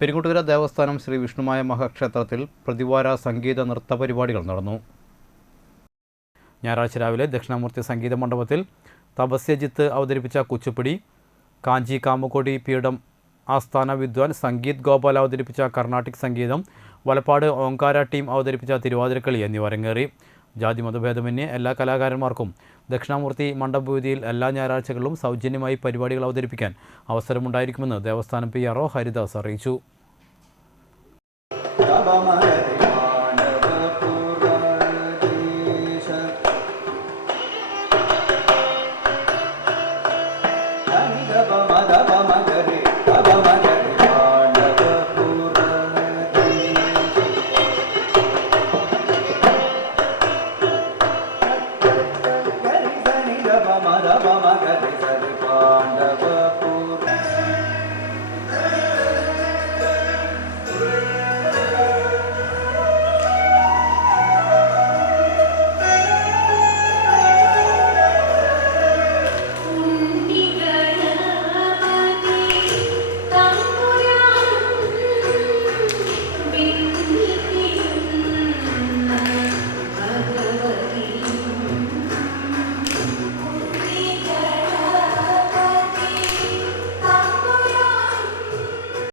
പെരിങ്ങോട്ടുകര ദേവസ്ഥാനം ശ്രീ വിഷ്ണുമായ മഹാക്ഷേത്രത്തിൽ പ്രതിവാര സംഗീത നൃത്ത പരിപാടികൾ നടന്നു. ഞായറാഴ്ച രാവിലെ ദക്ഷിണാമൂർത്തി സംഗീത മണ്ഡപത്തിൽ തപസ്യജിത്ത് അവതരിപ്പിച്ച കുച്ചിപ്പുടി, കാഞ്ചി കാമക്കോടി പീഠം ആസ്ഥാന വിദ്വാൻ സംഗീത് ഗോപാൽ അവതരിപ്പിച്ച കർണാട്ടിക് സംഗീതം, വലപ്പാട് ഓങ്കാര ടീം അവതരിപ്പിച്ച തിരുവാതിരക്കളി എന്നിവ അരങ്ങേറി. ജാതി മതഭേദമന്യേ എല്ലാ കലാകാരന്മാർക്കും ദക്ഷിണാമൂർത്തി മണ്ഡപവേദിയിൽ എല്ലാ ഞായറാഴ്ചകളിലും സൗജന്യമായി പരിപാടികൾ അവതരിപ്പിക്കാൻ അവസരമുണ്ടായിരിക്കുമെന്ന് ദേവസ്ഥാനം PRO ഹരിദാസ് അറിയിച്ചു.